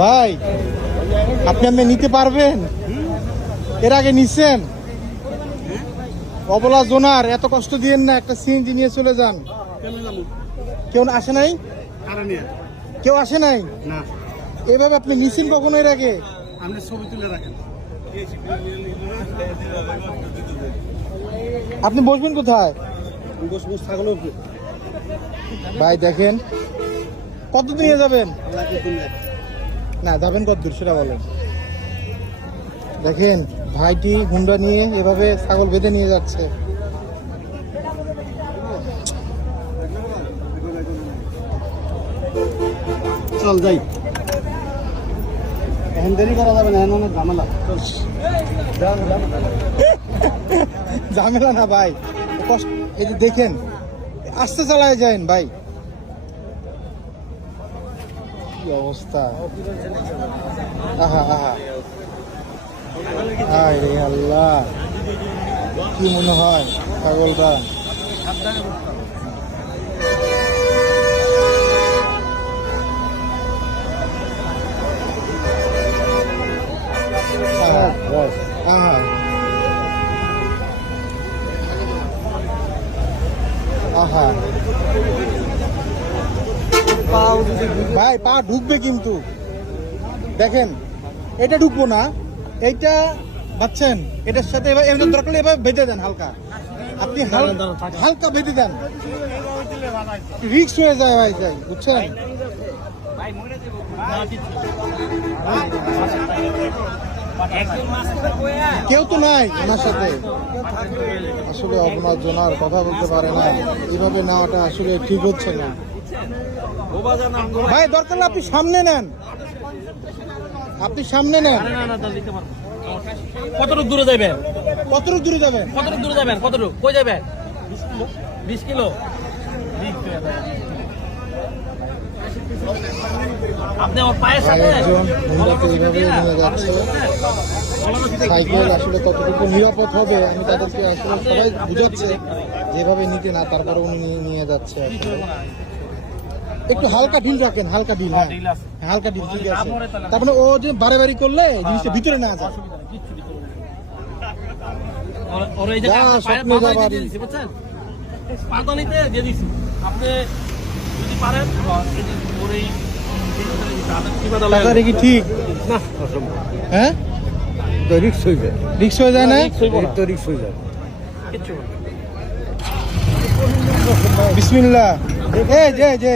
ভাই আপনি নিতে পারবেন? এর আগে নিচ্ছেন? অবলা জোনার এত কষ্ট দিয়েন না, একটা সিএনজি নিয়ে চলে যান। কেউ আসে নাই? কেউ আসে নাই? এভাবে আপনি নিচ্ছেন কখনো এর আগে? আপনি বসবেন কোথায়? ভাই দেখেন কত নিয়ে যাবেন? না যাবেন কত দূর সেটা বলেন। দেখেন ভাইটি হুন্ডা নিয়ে এভাবে ছাগল বেঁধে নিয়ে যাচ্ছে। চল যাই, এখন দেরি করা যাবে না, এখন অনেক ঝামেলা। ঝামেলা না ভাই, কষ্ট। এই যে দেখেন আস্তে চালায় যান ভাই, কি অবস্থা। আহা আহা হায় রে আল্লাহ, কি মনে হয় ছাগলটা। আহা ভাই পা ঢুকবে কিন্তু। দেখেন এটা ঢুকবো না, এইটা পাচ্ছেন, এটার সাথে এবার এমনি দরকার এবার বেঁধে দেন হালকা, আপনি হালকা বেঁধে দেন, রিস্ক হয়ে যায় ভাই, যাই বুঝছেন। কেউ তো নাই ওনার সাথে, আসলে আপনার জনার কথা বলতে পারে না, এইভাবে নেওয়াটা আসলে ঠিক হচ্ছে না ভাই। দরকার আপনি সামনে নেন, আপনি সামনে নেন। কতটুকু দূরে যাবেন? কতটুকু দূরে যাবেন? কতটুকু দূরে যাবেন? কতটুকু কই যাবেন? 20 কিলো। আপনি আমার পায়ের সাথে একজন হুন্ডাকে এইভাবে নিয়ে যাচ্ছে। সাইকেল আসলে কতটুকু নিরাপদ হবে আমি তাদেরকে আসলে সবাই বুঝাচ্ছে, যেভাবে নিতে না, তারপরে উনি নিয়ে যাচ্ছে। আসলে একটু হালকা ঢিল রাখেন, হালকা ঢিল। হ্যাঁ হালকা ঢিল, ঠিক আছে। তারপরে ও যে বারে বাড়ি করলে জিনিসটা ভিতরে না যায়। কি ঠিক না, হ্যাঁ রিক্স হয়ে যায়, রিক্স হয়ে যায় না? রিক্স হয়ে যায়। বিসমিল্লাহ। এই যে